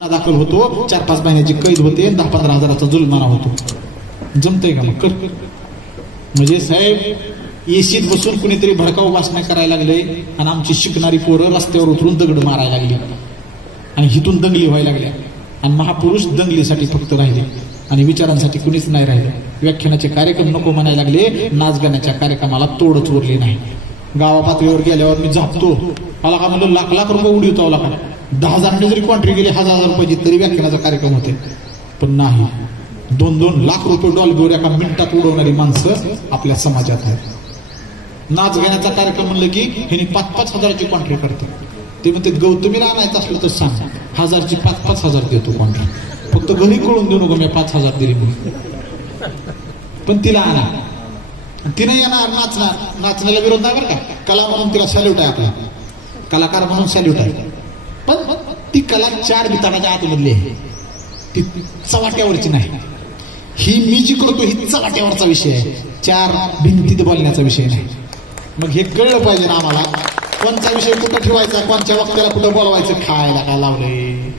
दाखल होतो, 4-5 महिन्याची कैद होते, 10-15 हजाराचा जुलमाना होतो. जमतंय का मग? कर. म्हणजे साहेब एसीत बसून कुणीतरी भडकाऊ भाषण करायला लागले आणि आमची शिकणारी पोरं रस्त्यावर उतरून दगड मारायला लागली आणि हिथून दंगली व्हायला लागल्या आणि महापुरुष दंगलीसाठी फक्त राहिले आणि विचारांसाठी कुणीच नाही राहिले. व्याख्यानाचे कार्यक्रम नको म्हणायला लागले, नाचगाण्याच्या कार्यक्रमाला तोडच उरली नाही. गावा पातळीवर गेल्यावर मी झापतो, मला का म्हणलं लाख रुपये उडवतो, का 10,000 जरी कॉन्ट्री गेली 1,000 रुपयाची तरी व्याख्यानाचा कार्यक्रम होते. पण नाही, 2-2 लाख रुपये डॉलर एका मिनिटात उडवणारी माणसं आपल्या समाजात आहेत. नाच गाण्याचा कार्यक्रम म्हणलं की हे 5-5 हजाराची कॉन्ट्री करते. ते म्हणते गौतमीला आणायचं असलं तर सांग, 1000ची 5-5 हजार देतो कॉन्ट्री, फक्त घरी कळून देऊ नको मी 5 हजार दिली म्हणून, पण तिला आणा. तिने येणार, नाचणार, नाचण्याला विरोध नाही बरं का, कला म्हणून तिला सॅल्यूट आहे, आपला कलाकार म्हणून सॅल्यूट आहे. पण ती कला 4 बिताडाच्या आतमधली आहे, ती चवाट्यावरची नाही. ही मी जी करतो ही चवाट्यावरचा विषय आहे, 4 भिंतीत बोलण्याचा विषय नाही. मग हे कळलं पाहिजे ना आम्हाला, कोणचा विषय कुठं ठेवायचा, कोणत्या वक्त्याला कुठं बोलवायचं, खायला काय लावलंय.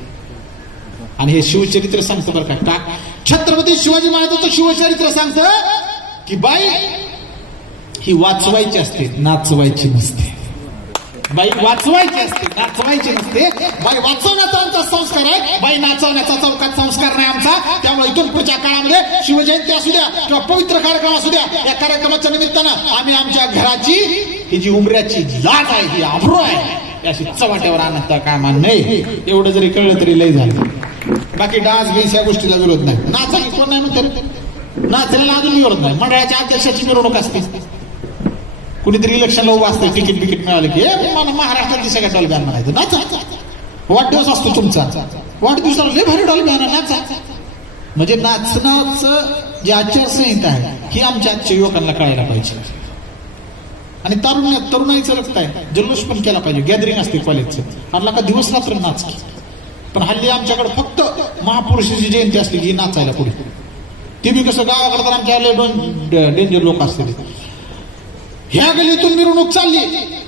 आणि हे शिवचरित्र सांगतं बरं का, छत्रपती शिवाजी महाराजांचं शिवचरित्र सांगतं की बाई ही वाचवायची असते, नाचवायची नसते. बाई वाचवायची असते, नाचवायची नसते. बाई वाचवण्याचा आमचा संस्कार आहे, बाई नाचवण्याचा चौकात संस्कार नाही आमचा. त्यामुळे इथून पुढच्या काळामध्ये शिवजयंती असू द्या किंवा पवित्र कार्यक्रम असू द्या, या कार्यक्रमाच्या निमित्तानं आम्ही आमच्या घराची ही जी उमऱ्याची लाज आहे, ही आबरू आहे, अशी चवाट्यावर आणता कामा नाही. एवढं जरी कळलं तरी लय झालं. बाकी डान्स बिन्स या गोष्टीला विरोध नाही. नाचा कोण नाही म्हणते, नाचण्याला अजून विरोध नाही. मंडळाच्या अध्यक्षाची मिरवणूक असते, कुणीतरी इलेक्शनला उभा असते, तिकीट मिळालं की मला महाराष्ट्रातली सगळ्या डॉल्बी आणा म्हणायचं, नाचा. वाढदिवस असतो तुमचा, वाढदिवसाला लय भारी डॉल्बी आणा, नाचा. म्हणजे नाचण्याचं जी आचारसंहिता आहे ही आमच्या आजच्या युवकांना कळायला पाहिजे. आणि तरुणाईचं रक्त आहे, जल्लोष पण केला पाहिजे. गॅदरिंग असते कॉलेजचं, आणला का दिवस रात्र नाच. पण हल्ली आमच्याकडे फक्त महापुरुषाची जयंती असली की नाचायला पुढे. ते बी कसं, गावाकडे तर आमच्या डेंजर लोक असते. ह्या गलीतून मिरवणूक चालली,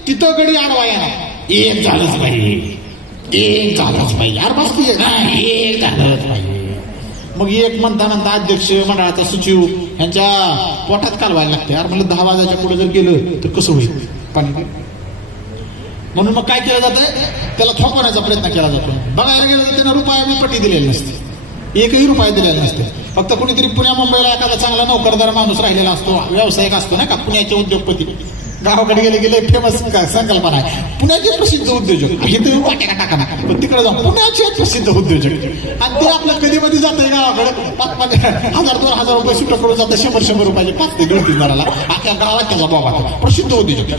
तिथं गडी आडवा येणार, एक झालंच पाहिजे, एक झालंच पाहिजे, यार बस की एक झालंच पाहिजे. मग एक म्हणता अध्यक्ष, मंडळाचा सचिव यांच्या पोटात कालवायला लागते. यार म्हणलं 10 वाजायच्या पुढे जर गेलं तर कसं होईल पाणी. म्हणून मग काय केलं जातंय, त्याला थोपवण्याचा प्रयत्न केला जातो. बघायला गेलं तर त्यांना रुपया मी पट्टी दिलेली नसते, 1ही रुपया दिलेला नसते. फक्त कुणीतरी पुण्या मुंबईला एखादा चांगला नोकरदार माणूस राहिलेला असतो, व्यावसायिक असतो ना का, पुण्याचे उद्योगपती. गावाकडे गेले फेमस संकल्पना आहे, पुण्याचे प्रसिद्ध उद्योजक. इथे वाट्या टाका ना, पण तिकडे जाऊन पुण्याचे प्रसिद्ध उद्योजक, आणि ते आपलं कधी मध्ये जातंय गावाकडे 1,000-2,000 रुपये सुट्ट करून जातं, 100 रुपयाचे 5 ते 2-3 जणाला. आता गावात त्याचा बाबा प्रसिद्ध उद्योजक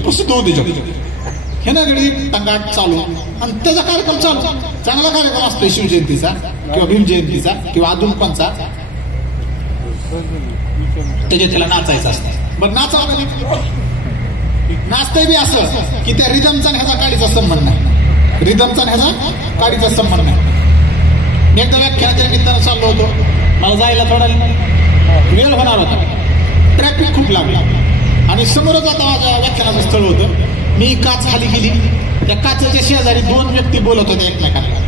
हे ना गडी टंगाट चालू, आणि त्याचा कार्यक्रम चालू. चांगला कार्यक्रम असतोय शिवजयंतीचा किंवा भीम जयंतीचा किंवा आधुनिकांचा, त्याच्या त्याला नाचायचं असतं. बरं नाचतंय बी असं की त्या रिदमचा ह्याचा काडीचा संबंध नाही, रिदमचा ह्याचा काडीचा संबंध नाही. एकदा व्याख्यानाच्या निमित्तानं चाललो होतो, मला जायला थोडा वेळ होणार होता, ट्रॅफिक खूप लागला आणि समोरच आता माझ्या व्याख्यानाचं स्थळ होतं. मी काच खाली गेली, त्या काचेच्या शेजारी 2 व्यक्ती बोलत होत्या एकमेकांना.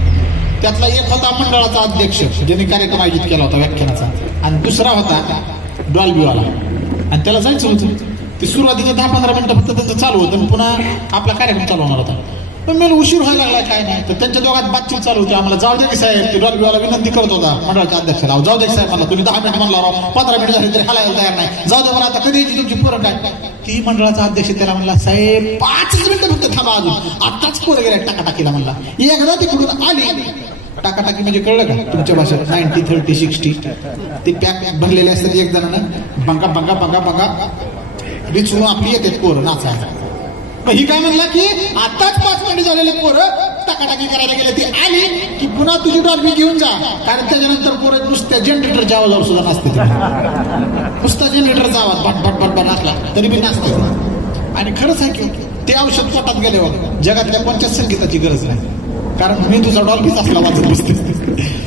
त्यातला एक होता मंडळाचा अध्यक्ष ज्याने कार्यक्रम आयोजित केला होता व्याख्यानाचा, आणि दुसरा होता डॉल्बीवाला, आणि त्याला जायचं होतं. ते सुरुवातीचे 10-15 मिनिटं फक्त त्यांचं चालू होतं, पुन्हा आपला कार्यक्रम चालू होणार होता. पण मला उशीर व्हायला लागला, काय नाही. तर त्यांच्या दोघात बातचीत चालू होती. आम्हाला जाऊ दे की साहेब, ते डॉल्बीवाला विनंती करत होता मंडळाच्या अध्यक्षाला, जाऊ दे साहेब, मला तुम्ही 10 मिनिट म्हणला राव, 15 मिनिट झाले तरी हलायला तयार नाही, जाऊ दे मला, आता कधी यायची तुमची पोरं काय. ती मंडळाचा अध्यक्ष त्याला म्हणला, साहेब 5 मिनिटं फक्त थांबा, अजून आत्ताच पोरं गेल्या टाकाटाकीला. म्हणला एकदा तिकडून आली, टाकाटाकी म्हणजे कळलं का तुमच्या भाषेत, 90-30-60 ते पॅक भरलेले असतात. एक जणांना बंगा रिचून आपली येते पोरं नाचायला. ही काय म्हणला की आताच 5 मिनिट झालेले पोरं टाकाटाकी करायला गेले, ती आली की पुन्हा तुझी डॉल्बी घेऊन जा, कारण त्याच्यानंतर पोरं नुसत्या जनरेटरच्या आवाजावर सुद्धा नाचते. नुसता जनरेटरचा आवाज भट असला तरी बी नाचते. आणि खरंच आहे की ते औषध पोटात गेल्यावर जगातल्या कोणत्याच संगीताची गरज नाही, कारण मी तुझा डॉल्बीच असला वाजत बसते,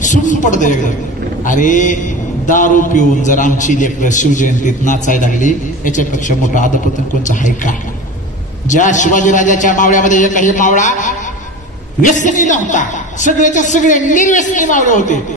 सुन पडते एकदम. अरे दारू पिऊन जर आमची लेकरं शिवजयंतीत नाचायला लागली, याच्यापेक्षा मोठं अधपतन कोणचं आहे का. ज्या शिवाजीराजाच्या मावळ्यामध्ये एकही मावळा व्यसनी नव्हता, सगळ्याच्या सगळे निर्व्यसनी मावळे होते.